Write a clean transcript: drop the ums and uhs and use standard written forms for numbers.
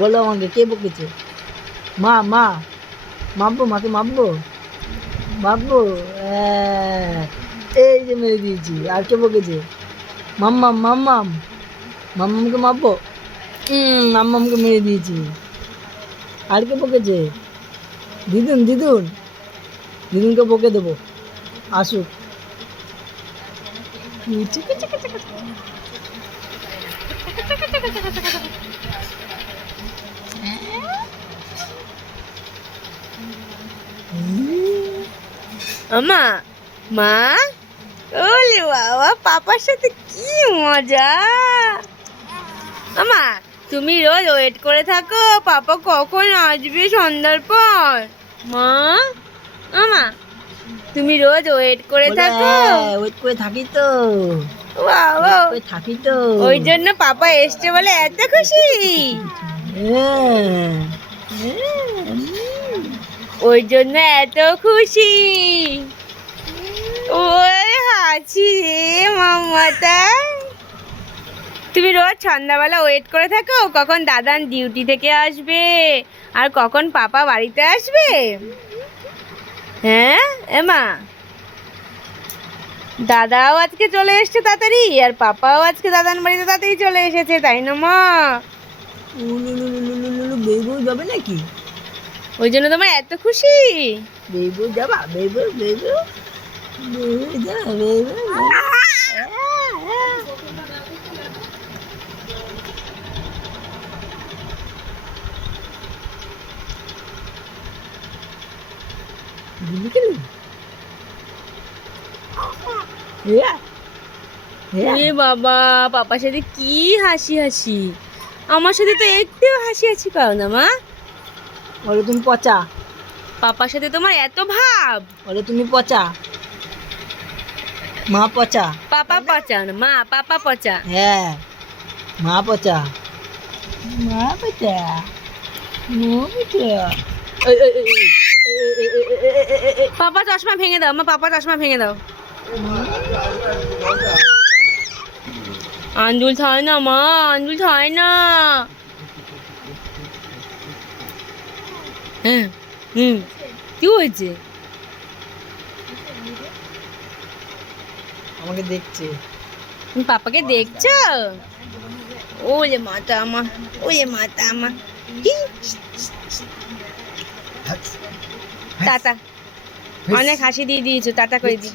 বলো আমাকে কে বকেছে? মা মা মাপবো, মাকে মাপবো, মাপবো। এই যে মেরে দিয়েছি। আর কে বকেছে? মাম্মাম মাম্মাম, মাম্মামকে মাপবো। মাম্মামকে মেরে দিয়েছি। আর কে বকেছে? দিদুন দিদুন, দিদুনকে বকে দেবো, আসুক। আমা মা, ওলে বাবা, পাপার সাথে কি মজা। আমা, তুমি রোজ ওয়েট করে থাকো পাপা কখন আসবে সন্ধ্যার পর। মা, আমা, তুমি রোজ ওয়েট করে থাকো। ওয়েট করে থাকি তো, বাবা, wait করে থাকি তো। ওই জন্য পাপা এসছে বলে এত খুশি। হ্যাঁ, ওই জন্য এত খুশি। ওই হাসি রে মামাটা। তুমি রোজ সন্ধ্যাবেলা ওয়েট করে থাকো কখন দাদান ডিউটি থেকে আসবে আর কখন পাপা বাড়িতে আসবে। হ্যাঁ এমা, দাদাও আজকে চলে এসছে তাড়াতাড়ি আর পাপাও আজকে দাদান বাড়িতে তাড়াতাড়ি চলে এসেছে, তাই না মা? বেবু যাবে নাকি? ওই জন্য তোমার এত খুশি। বেবু যাবা? বেবু বেবু বেবু যাবা? বেবু এ বাবা, পাপার সাথে কি হাসি হাসি। আমার সাথে তো একটু হাসি হাসি পাও না মা। বলে তুমি পচা, পাপার সাথে তোমার এত ভাব। বলে তুমি পচা, মা পচা। পাপা পচা না মা, পাপা পচা। হ্যাঁ, মা পচা, মা পচা, মা পচা। পাপা চশমা ভেঙে দাও মা, পাপা চশমা ভেঙে দাও। আঞ্জুল ছায় না মা, আঞ্জুল ছায় না। হ্যাঁ, কি হয়েছে? আমাকে দেখছে। তুমি পাপাকে দেখছো? ওলে মাতা আমা, ওলে মাতা আমা। টাটা, অনেক হাসি দিয়ে দিয়েছো, টাটা করে দিই।